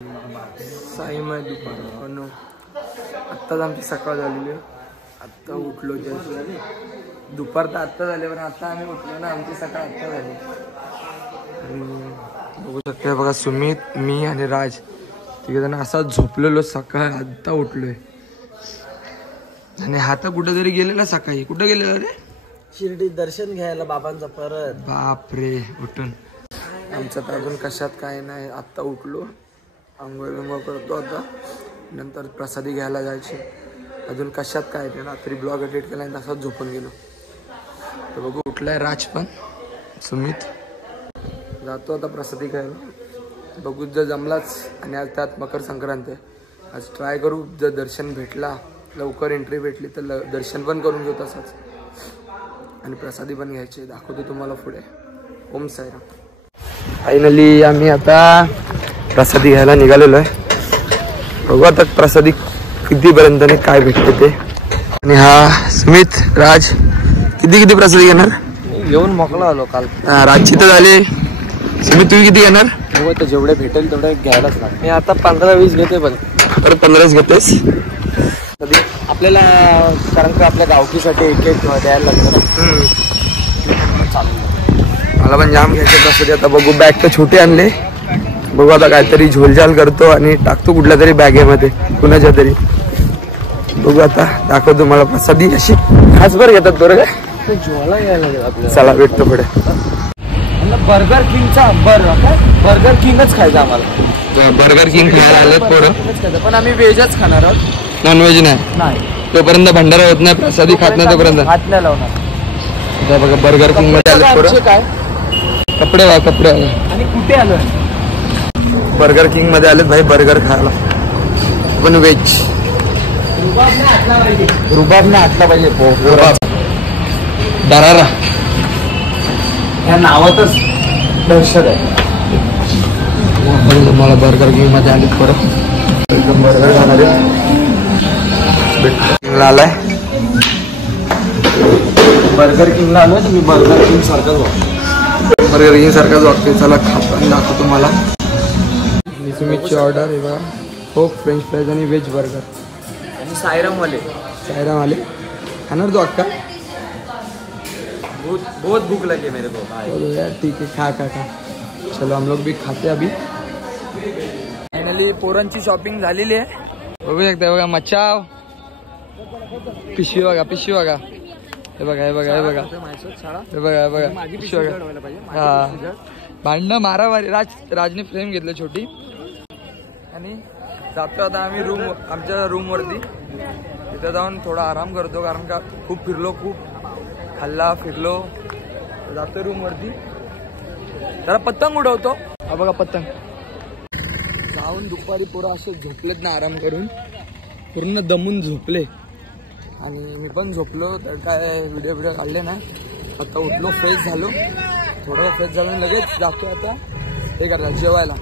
साईम आहे दुपार आत्ताच आमची सकाळ झालेली आहे. आत्ता उठलो जस्ट. दुपार तर आत्ता झाले पण आता आम्ही उठलो ना, आमची सकाळ आत्ता झाली. आणि बघू शकता बघा, सुमित, मी आणि राज तिघे जण असा झोपलेलो. सकाळ आत्ता उठलोय. आणि हा तर कुठेतरी गेलेला सकाळी. कुठे गेलेला रे? शिर्डी दर्शन घ्यायला बाबांचा परत. बापरे. उठून आमचं तर अजून कशात काय नाही. आत्ता उठलो, आंघोळ बिंघोळ करतो आता, नंतर प्रसादी घ्यायला जायचे. अजून कशात काय नाही. रात्री ब्लॉग एडिट केला आणि तसाच झोपून गेलो. तर बघू उठलाय राज पण. सुमित जातो आता प्रसादी घ्यायला. बघू जर जमलाच. आणि आज त्यात मकर संक्रांत आहे. आज ट्राय करू, जर दर्शन भेटला, लवकर एंट्री भेटली तर दर्शन पण करून घेऊ तसंच. आणि प्रसादी पण घ्यायची. दाखवतो तुम्हाला पुढे. ओम साईराम. फायनली आम्ही आता प्रसादी घ्यायला निघालेलो आहे. बघू आता प्रसादी कितीपर्यंत आणि काय भेटते ते. आणि हा सुमित, राज किती प्रसादी घेणार? घेऊन मोकळा आलो काल. राजची तर झाली. सुमित तुम्ही किती घेणार? हो, तर जेवढे भेटेल तेवढे घ्यायलाच लागते. मी आता 15-20 घेते. पण तर 15 घेतेस आपल्याला, कारण की आपल्या गावकीसाठी एक द्यायला लागतं. मला पण जाम घ्यायचे प्रसादी. आता बघू, बॅग तर छोटे आणले. बघू आता काहीतरी झोलझाल करतो आणि टाकतो कुठल्या तरी बॅगेमध्ये, कुणाच्या तरी. बघू आता, दाखवतो मला प्रसादी. अशी खासभर घेतात बरं काय? ज्वाला घ्यायला लागेल आपल्याला. चला भेटतो पुढे. बर्गर किंगचा बर्गर किंगच खायचा आम्हाला. बर्गर किंग खायला आलेत पोरं. पण आम्ही व्हेजच खाणार आहोत, नॉनव्हेज नाही. तोपर्यंत भंडारा होत नाही, प्रसादी खात नाही तोपर्यंत हात नाही लावणार. बघा बर्गर किंग मध्ये आले पोरं. काय कपडे आणि कुठे आलोय? बर्गर किंग मध्ये आलेत भाई बर्गर खायला. पण व्हेज. रुबाब नाही आटला पाहिजे. रुबाब दरारा या नावातच दहशत आहे. मला बर्गर किंग मध्ये आले परत. एकदम बर्गर खाणार आलाय. बर्गर किंगला आलोय. तुम्ही बर्गर किंग सारखाच वाटतो. बर्गर किंग सारखाच वाटतोय. चला खातो आणि दाखवतो तुम्हाला. सुमितची ऑर्डर आहे बघा. कोक, फ्रेंच फ्राईज आणि व्हेज बर्गर. आणि सायराम आले खाणार तो अक्का. बहुत भूख लगी मेरे को भाई. यार ठीक है, खा. चलो हम लोग भी खाते अभी. फायनली पोरांची शॉपिंग झालेली आहे. बघू शकता बघा, मचाव पिशवी बघा. हे बघा पिशवी बघा. हा, भांडणं मारामारी. राजने फ्रेम घेतलं छोटी. आणि जातो आता आम्ही आमच्या रूमवरती. तिथं जाऊन थोडा आराम करतो, कारण का खूप फिरलो, खूप खाल्ला फिरलो. जातो रूमवरती, जरा पतंग उडवतो. हा बघा पतंग. जाऊन दुपारी पोरं असे झोपलेत ना, आराम करून पूर्ण दमून झोपले. आणि मी पण झोपलो. तर काय व्हिडिओ काढले नाही. आता उठलो, फ्रेश झालो, थोडं फ्रेश झालो आणि लगेच जातो आता हे करायला, जेवायला.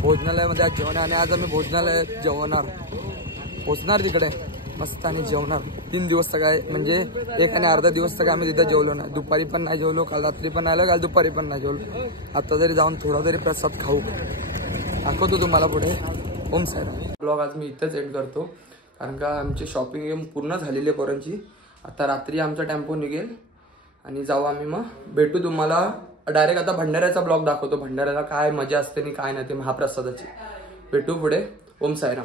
भोजनालयामध्ये आज जेवण आहे. आणि आज आम्ही भोजनालयात जेवणार, पोचणार तिकडे मस्त आणि जेवणार. 3 दिवस काय म्हणजे 1 आणि अर्धा दिवस तक आम्ही तिथं जेवलो नाही. दुपारी पण नाही जेवलो, काल रात्री पण नाही, काल दुपारी पण नाही जेवलो. आता तरी जाऊन थोडा तरी प्रसाद खाऊ. दाखवतो तुम्हाला पुढे. ओम साईराम. ब्लॉग आज मी इथंच एंड करतो, कारण का आमची शॉपिंग पूर्ण झालेली आहे पोरांची. आता रात्री आमचा टेम्पो निघेल आणि जाऊ आम्ही. मग भेटू तुम्हाला डायरेक्ट. आता भंडाऱ्याचा ब्लॉग दाखवतो. भंडाऱ्याला काय मजा असते आणि काय नाही ते महाप्रसादाची. भेटू पुढे. ओम साईराम.